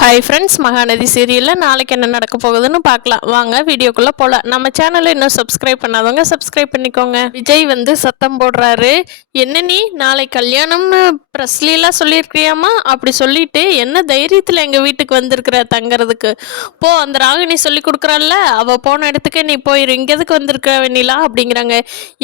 Hi friends, Mahanadi சீரியலில் நாளைக்கு என்ன நடக்க போகுதுன்னு பார்க்கலாம். வாங்க வீடியோக்குள்ளே போகலாம். நம்ம சேனலை இன்னும் சப்ஸ்கிரைப் பண்ணாதவங்க சப்ஸ்கிரைப் பண்ணிக்கோங்க. விஜய் வந்து சத்தம் போடுறாரு. என்ன நீ நாளை கல்யாணம்னு ப்ரெஸ்லாம் சொல்லியிருக்கிறியாமா? அப்படி சொல்லிட்டு என்ன தைரியத்தில் எங்கள் வீட்டுக்கு வந்திருக்கிற தங்கிறதுக்கு? போ, அந்த ராகினி சொல்லி கொடுக்குறாள்ல, அவள் போன இடத்துக்கு நீ போயிரு. இங்கே எதுக்கு வந்திருக்க வெண்ணிலா அப்படிங்கிறாங்க.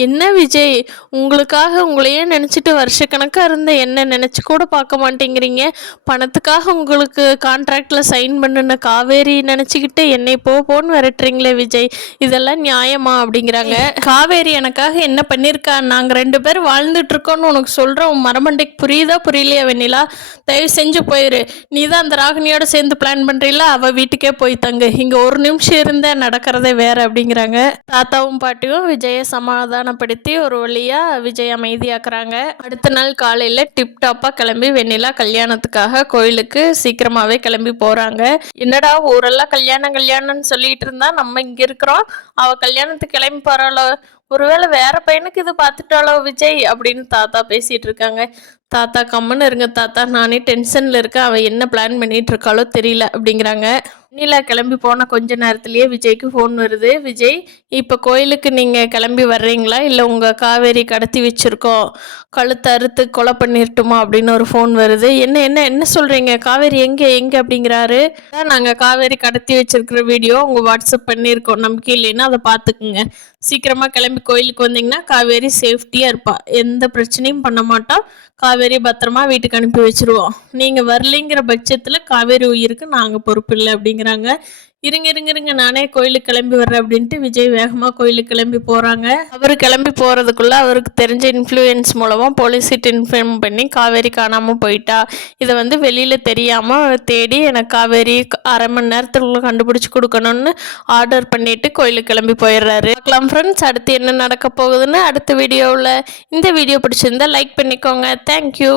என்ன விஜய், உங்களுக்காக உங்களையே நினச்சிட்டு வருஷக்கணக்காக இருந்த என்ன நினச்சி கூட பார்க்க மாட்டேங்கிறீங்க. பணத்துக்காக உங்களுக்கு கான்ட்ராக்டில் சைன் பண்ணுன காவேரி நினச்சிக்கிட்டு என்னை போன்னு விரட்டுறீங்களே விஜய், இதெல்லாம் நியாயமா அப்படிங்கிறாங்க. காவேரி எனக்காக என்ன பண்ணியிருக்கா? நாங்கள் 2 பேர் வாழ்ந்துட்டு இருக்கோம்னு உனக்கு சொல்கிறோம். உன் மரமண்டைக்கு புரியுதா புரியலையா வெண்ணிலா? தயவு செஞ்சு போயிரு. நீ தான் அந்த ராகினியோட சேர்ந்து பிளான் பண்ணுறீல, அவள் வீட்டுக்கே போய் தங்கு. இங்கே ஒரு நிமிஷம் இருந்த நடக்கிறதே வேற அப்படிங்கிறாங்க. தாத்தாவும் பாட்டியும் விஜயை சமாதானப்படுத்தி ஒரு வழியாக விஜய் அமைதியாக்குறாங்க. அடுத்த நாள் காலையில் டிப்டாப்பாக கிளம்பி வெண்ணிலா கல்யாணத்துக்காக கோயிலுக்கு சீக்கிரமாகவே கிளம்பி போகிறாங்க. என்னடா ஊரெல்லாம் கல்யாணம்னு சொல்லிட்டு இருந்தா, நம்ம இங்கே இருக்கிறோம், அவள் கல்யாணத்துக்கு கிளம்பி போகிறாளோ, ஒருவேளை வேற பையனுக்கு இது பார்த்துட்டாளோ விஜய் அப்படின்னு தாத்தா பேசிகிட்டு இருக்காங்க. தாத்தா கம்முன்னு இருங்க தாத்தா, நானே டென்ஷனில் இருக்கேன், அவள் என்ன பிளான் பண்ணிட்டு இருக்காளோ தெரியல அப்படிங்கிறாங்க. வெண்ணிலா கிளம்பி போன கொஞ்ச நேரத்துலேயே விஜய்க்கு ஃபோன் வருது. விஜய், இப்போ கோயிலுக்கு நீங்கள் கிளம்பி வர்றீங்களா, இல்லை உங்கள் காவேரி கடத்தி வச்சுருக்கோம், கழுத்தை அறுத்து கொலை பண்ணிருட்டுமா அப்படின்னு ஒரு ஃபோன் வருது. என்ன என்ன என்ன சொல்கிறீங்க? காவேரி எங்கே அப்படிங்கிறாரு. நாங்கள் காவேரி கடத்தி வச்சிருக்கிற வீடியோ உங்கள் வாட்ஸ்அப் பண்ணியிருக்கோம், நம்பிக்கை இல்லைன்னா அதை பார்த்துக்குங்க. சீக்கிரமாக கிளம்பி கோயிலுக்கு வந்தீங்கன்னா காவேரி சேஃப்டியாக இருப்பா, எந்த பிரச்சனையும் பண்ண மாட்டோம், காவேரி பத்திரமா வீட்டுக்கு அனுப்பி வச்சிருவோம். நீங்கள் வரலைங்கிற பட்சத்தில் காவேரி உயிருக்கு நாங்கள் பொறுப்பு இல்லை அப்படிங்கிறாங்க. இருங்க நானே கோயிலுக்கு கிளம்பி வர்றேன் அப்படின்ட்டு விஜய் வேகமாக கோயிலுக்கு கிளம்பி போகிறாங்க. அவர் கிளம்பி போகிறதுக்குள்ளே அவருக்கு தெரிஞ்ச இன்ஃப்ளூயன்ஸ் மூலமாக போலீஸ்கிட்ட இன்ஃபார்ம் பண்ணி காவேரி காணாமல் போயிட்டா, இதை வந்து வெளியில் தெரியாமல் தேடி எனக்கு காவேரி அரை மணி நேரத்துக்குள்ளே கண்டுபிடிச்சி கொடுக்கணும்னு ஆர்டர் பண்ணிவிட்டு கோயிலுக்கு கிளம்பி போயிடுறாரு. பார்க்கலாம் ஃப்ரெண்ட்ஸ், அடுத்து என்ன நடக்க போகுதுன்னு அடுத்த வீடியோவில். இந்த வீடியோ பிடிச்சிருந்தா லைக் பண்ணிக்கோங்க. தேங்க்யூ.